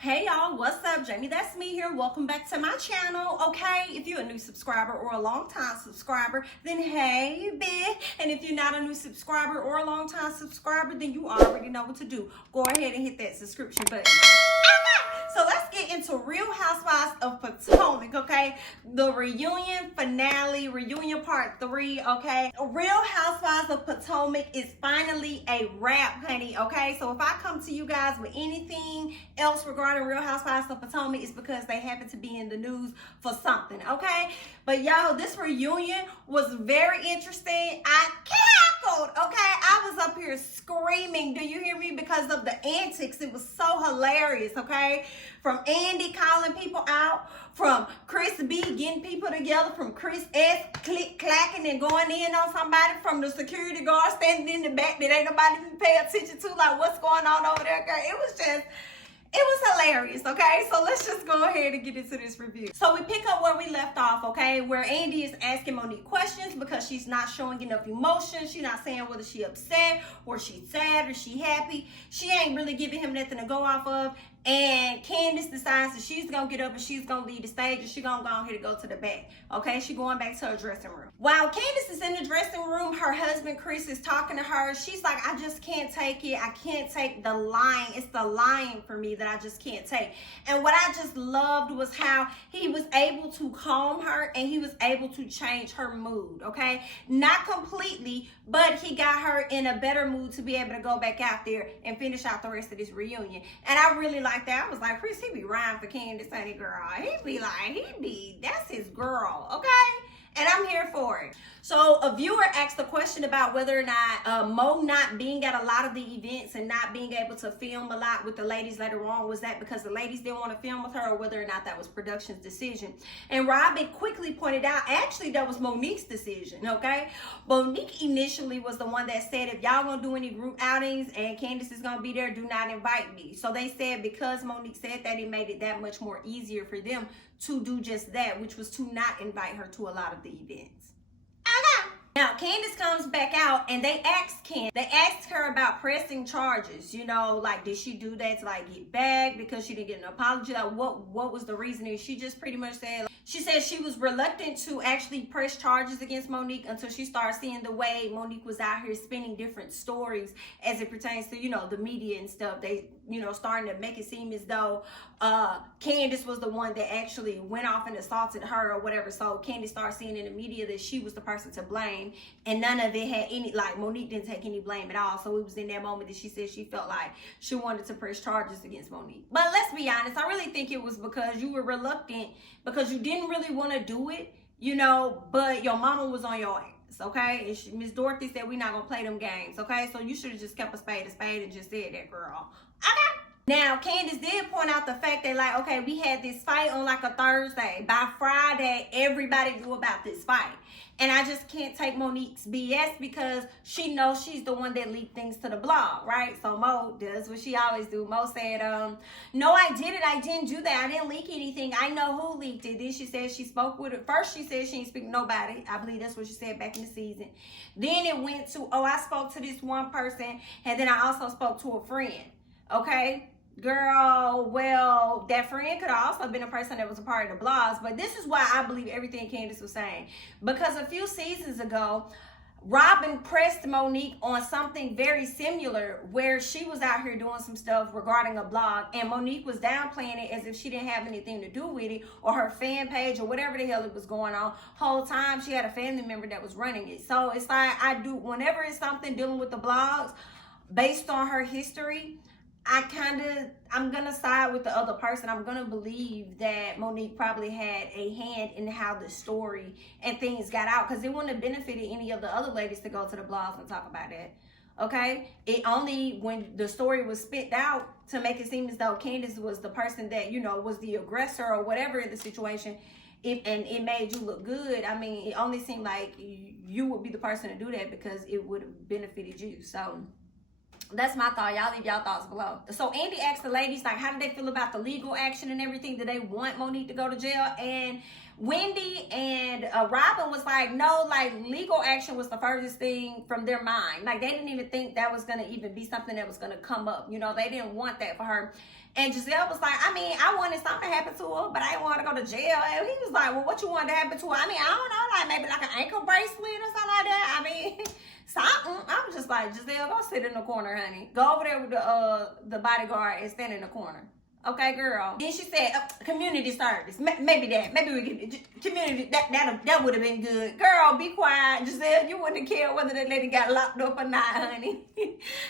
Hey y'all, what's up? Jamithatsme here. Welcome back to my channel. Okay, if you're a new subscriber or a long time subscriber, then hey bitch. And if you're not a new subscriber or a long time subscriber, then you already know what to do. Go ahead and hit that subscription button. So let's get into Real Housewives of Potomac, okay? The reunion finale, reunion part 3, okay? Real Housewives of Potomac is finally a wrap, honey, okay? So if I come to you guys with anything else regarding Real Housewives of Potomac, it's because they happen to be in the news for something, okay? But y'all, this reunion was very interesting. I cackled, okay? I was up here screaming, do you hear me? Because of the antics. It was so hilarious, okay? From Andy calling people out, from Chris B getting people together, from Chris S clacking and going in on somebody, from the security guard standing in the back that ain't nobody even pay attention to, like what's going on over there, girl. It was hilarious, okay? So let's just go ahead and get into this review. So we pick up where we left off, okay? Where Andy is asking Monique questions because she's not showing enough emotion. She's not saying whether she upset or she's sad or she happy. She ain't really giving him nothing to go off of. And Candace decides that she's gonna get up and she's gonna leave the stage and she's gonna go ahead and go to the back. Okay, she's going back to her dressing room. While Candace is in the dressing room, her husband Chris is talking to her. She's like, I just can't take it. I can't take the lying. It's the lying for me that I just can't take. And what I just loved was how he was able to calm her and he was able to change her mood. Okay, not completely, but he got her in a better mood to be able to go back out there and finish out the rest of this reunion. And I really like that. I was like, Chris, he be riding for Candace, honey, girl. That's his girl, okay? And I'm here for it. So a viewer asked a question about whether or not Mo not being at a lot of the events and not being able to film a lot with the ladies later on, was that because the ladies didn't want to film with her, or whether or not that was production's decision. And Robin quickly pointed out, actually, that was Monique's decision, okay? Monique initially was the one that said, if y'all gonna do any group outings and Candace is gonna be there, do not invite me. So they said because Monique said that, it made it that much more easier for them to do just that, which was to not invite her to a lot of the events. Now, Candace comes back out and they asked her about pressing charges. You know, like, did she do that to like get back because she didn't get an apology? Like, what was the reasoning? She just pretty much said, she said she was reluctant to actually press charges against Monique until she started seeing the way Monique was out here spinning different stories as it pertains to, you know, the media and stuff. They, you know, starting to make it seem as though Candace was the one that actually went off and assaulted her or whatever. So Candace started seeing in the media that she was the person to blame, and none of it had any, like, Monique didn't take any blame at all. So it was in that moment that she said she felt like she wanted to press charges against Monique. But let's be honest, I really think it was because you were reluctant, because you didn't really want to do it, you know, but your mama was on your ass, okay? And Miss Dorothy said, we're not going to play them games, okay? So you should have just kept a spade and just said that, girl. Okay? Now, Candace did point out the fact that, like, okay, we had this fight on like a Thursday. By Friday, everybody knew about this fight. And I just can't take Monique's BS because she knows she's the one that leaked things to the blog, right? So Mo does what she always do. Mo said, no, I didn't do that. I didn't leak anything. I know who leaked it. Then she said she spoke with it. First, she said she didn't speak to nobody. I believe that's what she said back in the season. Then it went to, oh, I spoke to this one person, and then I also spoke to a friend, okay? Girl, well, that friend could have also been a person that was a part of the blogs. But this is why I believe everything Candace was saying. Because a few seasons ago, Robin pressed Monique on something very similar, where she was out here doing some stuff regarding a blog, and Monique was downplaying it as if she didn't have anything to do with it, or her fan page, or whatever the hell it was going on. Whole time she had a family member that was running it. So it's like, whenever it's something dealing with the blogs, based on her history, I'm gonna side with the other person. I'm gonna believe that Monique probably had a hand in how the story and things got out, because it wouldn't have benefited any of the other ladies to go to the blogs and talk about that. Okay, it only, when the story was spit out to make it seem as though Candace was the person that, you know, was the aggressor or whatever in the situation, and it made you look good. I mean, it only seemed like you would be the person to do that because it would have benefited you. So that's my thought. Y'all leave y'all thoughts below. So Andy asked the ladies, like, how did they feel about the legal action and everything? Did they want Monique to go to jail? And Wendy and Robin was like, no, like legal action was the furthest thing from their mind. Like they didn't even think that was going to even be something that was going to come up. You know, they didn't want that for her. And Giselle was like, I mean, I wanted something to happen to her, but I didn't want to go to jail. And he was like, well, what you wanted to happen to her? I mean, I don't know, like maybe like an ankle bracelet or something like that. I mean, something. I was just like, Giselle, go sit in the corner, honey. Go over there with the bodyguard and stand in the corner. Okay, girl. Then she said, community service. Maybe that. Maybe we get community. That would have been good. Girl, be quiet. Giselle, you wouldn't have cared whether that lady got locked up or not, honey.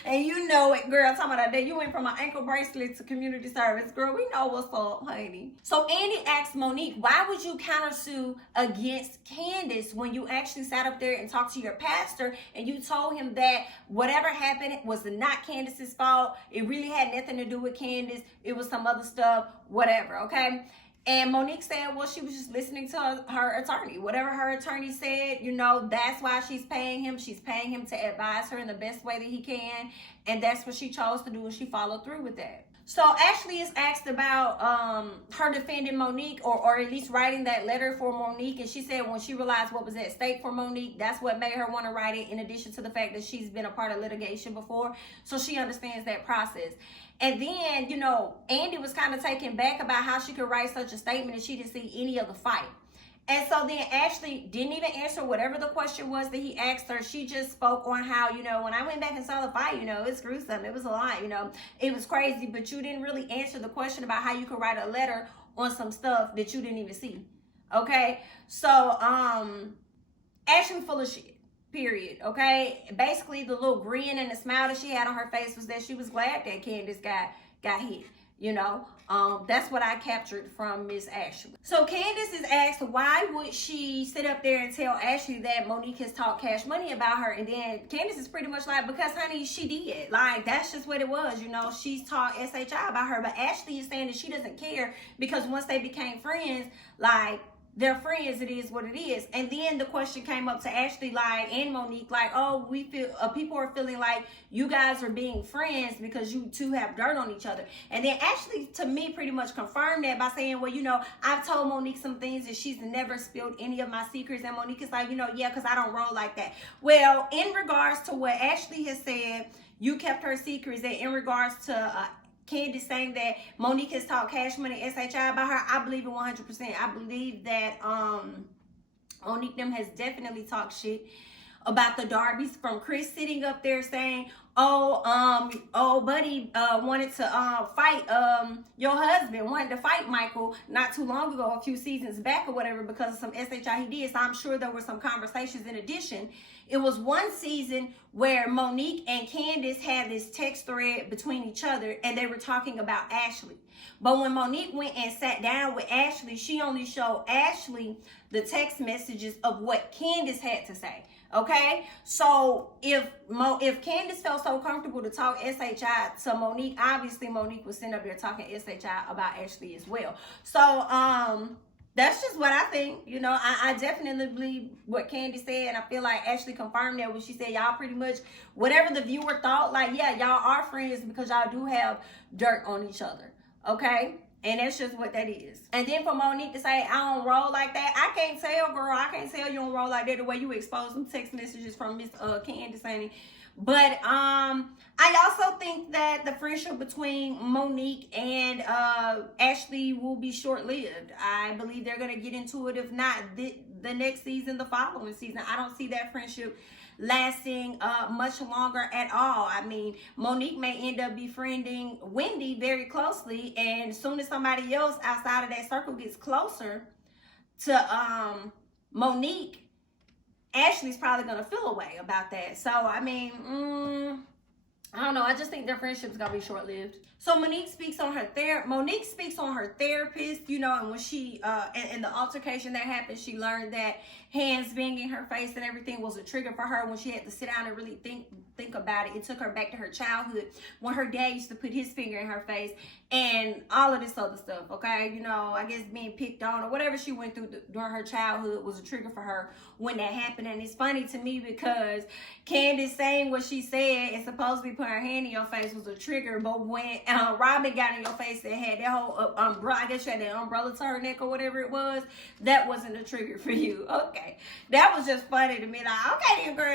And you know it, girl. Talking about that, you went from an ankle bracelet to community service. Girl, we know what's up, honey. So Andy asked Monique, why would you countersue against Candace when you actually sat up there and talked to your pastor and you told him that whatever happened was not Candace's fault. It really had nothing to do with Candace. It was some other stuff, whatever, okay? And Monique said, well, she was just listening to her attorney. Whatever her attorney said, you know, that's why she's paying him. She's paying him to advise her in the best way that he can. And that's what she chose to do, and she followed through with that. So Ashley is asked about her defending Monique, or at least writing that letter for Monique. And she said when she realized what was at stake for Monique, that's what made her want to write it, in addition to the fact that she's been a part of litigation before. So she understands that process. And then, you know, Andy was kind of taken back about how she could write such a statement and she didn't see any of the fight. And so then Ashley didn't even answer whatever the question was that he asked her. She just spoke on how, you know, when I went back and saw the fight, you know, it's gruesome. It was a lot, you know, it was crazy. But you didn't really answer the question about how you could write a letter on some stuff that you didn't even see. Okay? So, Ashley full of shit. Period. Okay? Basically, the little grin and the smile that she had on her face was that she was glad that Candace got hit. You know? That's what I captured from Miss Ashley. So Candace is asked, why would she sit up there and tell Ashley that Monique has talked Cash Money about her? And then Candace is pretty much like, because honey, she did. Like, that's just what it was. You know, she's talked SHI about her. But Ashley is saying that she doesn't care because once they became friends, like, they're friends, it is what it is. And then the question came up to Ashley, like, and Monique, like, oh, we feel, people are feeling like you guys are being friends because you two have dirt on each other. And then Ashley, to me, pretty much confirmed that by saying, well, you know, I've told Monique some things and she's never spilled any of my secrets. And Monique is like, you know, yeah, because I don't roll like that. Well, in regards to what Ashley has said, you kept her secrets. And in regards to Candace saying that Monique has talked Cash Money SHI about her, I believe it 100%. I believe that Monique them has definitely talked shit about the Darbys, from Chris sitting up there saying, oh, buddy wanted to fight your husband, wanted to fight Michael not too long ago, a few seasons back or whatever, because of some SHI he did. So I'm sure there were some conversations in addition. It was one season where Monique and Candace had this text thread between each other and they were talking about Ashley. But when Monique went and sat down with Ashley, she only showed Ashley the text messages of what Candace had to say. Okay, so if Candace felt so comfortable to talk SHI to Monique, obviously Monique was sitting up there talking SHI about Ashley as well. So that's just what I think. You know, I definitely believe what Candy said, and I feel like Ashley confirmed that when she said y'all pretty much whatever the viewer thought, like, yeah, y'all are friends because y'all do have dirt on each other. Okay. And that's just what that is. And then for Monique to say, I don't roll like that. I can't tell, girl. I can't tell you don't roll like that the way you expose them text messages from Miss Candace. But I also think that the friendship between Monique and Ashley will be short-lived. I believe they're going to get into it, if not the next season, the following season. I don't see that friendship lasting much longer at all. I mean, Monique may end up befriending Wendy very closely, and as soon as somebody else outside of that circle gets closer to Monique, Ashley's probably gonna feel a way about that. So I mean, I don't know. I just think their friendship's gonna be short-lived. So Monique speaks on her therapist, you know, and when she in the altercation that happened, she learned that hands being in her face and everything was a trigger for her. When she had to sit down and really think about it, it took her back to her childhood when her dad used to put his finger in her face and all of this other stuff. Okay, you know, I guess being picked on or whatever she went through during her childhood was a trigger for her when that happened. And it's funny to me because Candace saying what she said is supposed to be putting her hand in your face was a trigger, but when Robin got in your face and had that whole umbrella, I guess she had that umbrella to her neck or whatever it was, that wasn't a trigger for you. Okay. That was just funny to me. Like, okay, then, girl,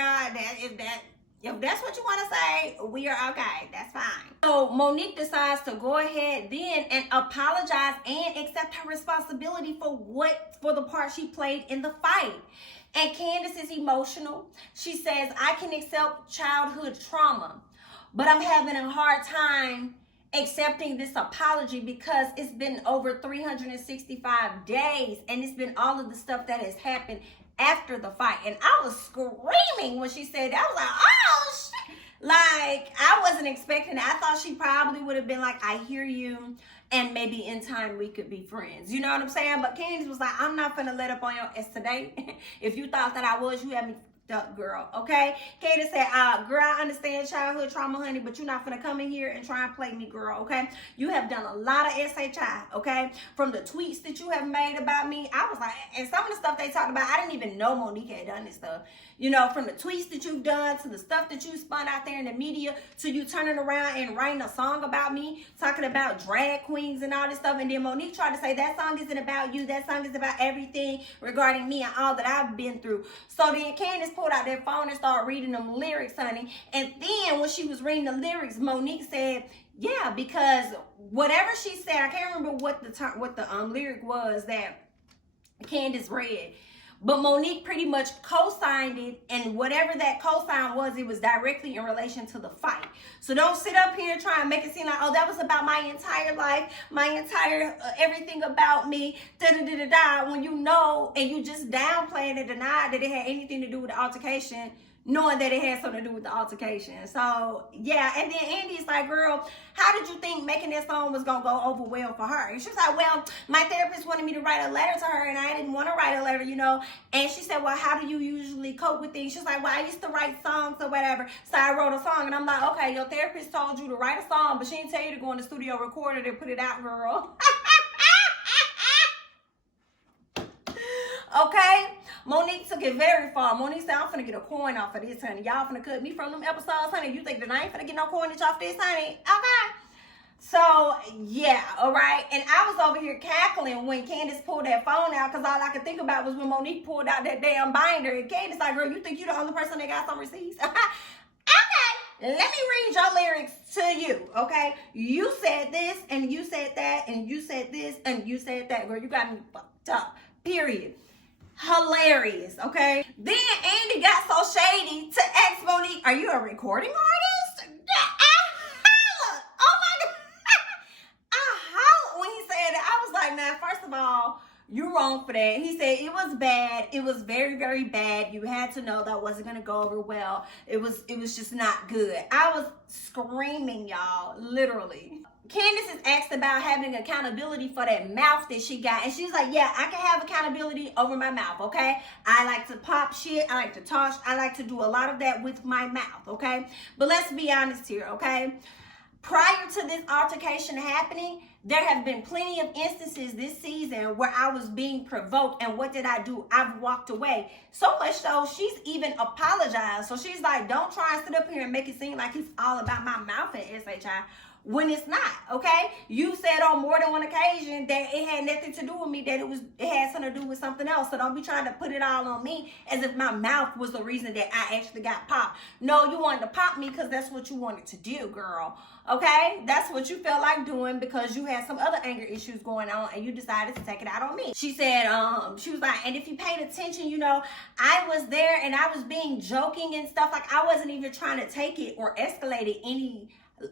if that's what you want to say, we are okay. That's fine. So Monique decides to go ahead then and apologize and accept her responsibility for the part she played in the fight. And Candace is emotional. She says, I can accept childhood trauma, but I'm having a hard time accepting this apology because it's been over 365 days and it's been all of the stuff that has happened after the fight. And I was screaming when she said that. I was like, oh shit. Like, I wasn't expecting it. I thought she probably would have been like, I hear you, and maybe in time we could be friends. You know what I'm saying? But Candace was like, I'm not gonna let up on your ass today. If you thought that I was, you had me up, girl. Okay? Candace said, girl, I understand childhood trauma, honey, but you're not gonna come in here and try and play me, girl. Okay? You have done a lot of SHI. Okay? From the tweets that you have made about me, I was like, and some of the stuff they talked about, I didn't even know Monique had done this stuff. You know, from the tweets that you've done to the stuff that you spun out there in the media to you turning around and writing a song about me, talking about drag queens and all this stuff. And then Monique tried to say that song isn't about you. That song is about everything regarding me and all that I've been through. So then Candace pulled out their phone and started reading them lyrics, honey. And then when she was reading the lyrics, Monique said, yeah, because whatever she said, I can't remember what the lyric was that Candace read. But Monique pretty much co-signed it, and whatever that co-sign was, it was directly in relation to the fight. So don't sit up here and try and make it seem like, oh, that was about my entire life, my entire everything about me, da-da-da-da-da, when you know, and you just downplaying and denied that it had anything to do with the altercation, knowing that it had something to do with the altercation. So, yeah, and then Andy's like, girl, how did you think making that song was going to go over well for her? And she was like, well, my therapist wanted me to write a letter to her, and I didn't want to write a letter, you know. And she said, well, how do you usually cope with things? She was like, well, I used to write songs or whatever, so I wrote a song. And I'm like, okay, your therapist told you to write a song, but she didn't tell you to go in the studio, record it, and put it out, girl. Okay? Monique took it very far. Monique said, I'm finna get a coin off of this, honey. Y'all finna cut me from them episodes, honey. You think that I ain't finna get no coinage off this, honey? Okay. So, yeah, all right. And I was over here cackling when Candace pulled that phone out because all I could think about was when Monique pulled out that damn binder. And Candace like, girl, you think you the only person that got some receipts? Okay. Let me read your lyrics to you, okay? You said this, and you said that, and you said this, and you said that. Girl, you got me fucked up. Period. Hilarious, okay? Then Andy got so shady to ask Monique, are you a recording artist? Oh my God. I hollered when he said that. I was like, nah, first of all, you're wrong for that. He said it was bad. It was very, very bad. You had to know that wasn't going to go over well. It was just not good. I was screaming, y'all, literally. Candace is asked about having accountability for that mouth that she got. And she's like, yeah, I can have accountability over my mouth, okay? I like to pop shit. I like to talk. I like to do a lot of that with my mouth, okay? But let's be honest here, okay? Prior to this altercation happening, there have been plenty of instances this season where I was being provoked. And what did I do? I've walked away. So much so, she's even apologized. So she's like, don't try and sit up here and make it seem like it's all about my mouth and SHI. When it's not, okay? You said on more than one occasion that it had nothing to do with me, that it had something to do with something else. So don't be trying to put it all on me as if my mouth was the reason that I actually got popped. No, you wanted to pop me because that's what you wanted to do, girl. Okay? That's what you felt like doing because you had some other anger issues going on and you decided to take it out on me. She said, she was like, and if you paid attention, you know, I was there and I was being joking and stuff. Like I wasn't even trying to take it or escalate it any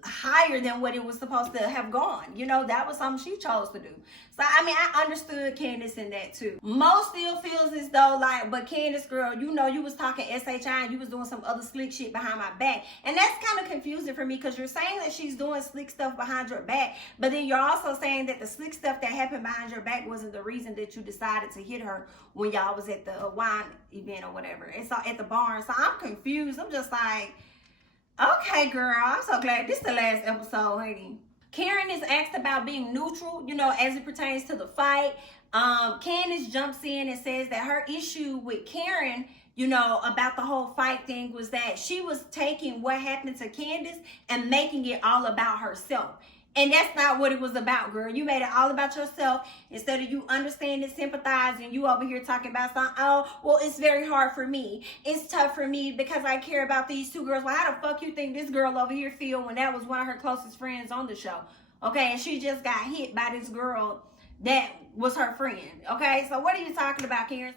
higher than what it was supposed to have gone. You know, that was something she chose to do. So, I mean, I understood Candace in that too. Mo still feels as though like, but Candace, girl, you know, you was talking SHI and you was doing some other slick shit behind my back. And that's kind of confusing for me because you're saying that she's doing slick stuff behind your back, but then you're also saying that the slick stuff that happened behind your back wasn't the reason that you decided to hit her when y'all was at the wine event or whatever. It's at the barn. So I'm confused. I'm just like, okay, girl, I'm so glad this is the last episode, honey. Karen is asked about being neutral, you know, as it pertains to the fight. Candace jumps in and says that her issue with Karen you know, about the whole fight thing was that she was taking what happened to Candace and making it all about herself. And that's not what it was about, girl. You made it all about yourself instead of you understanding, sympathizing. You over here talking about something. Oh, well, it's very hard for me. It's tough for me because I care about these two girls. Well, how the fuck you think this girl over here feel when that was one of her closest friends on the show? Okay, and she just got hit by this girl that was her friend. Okay, so what are you talking about, Karen?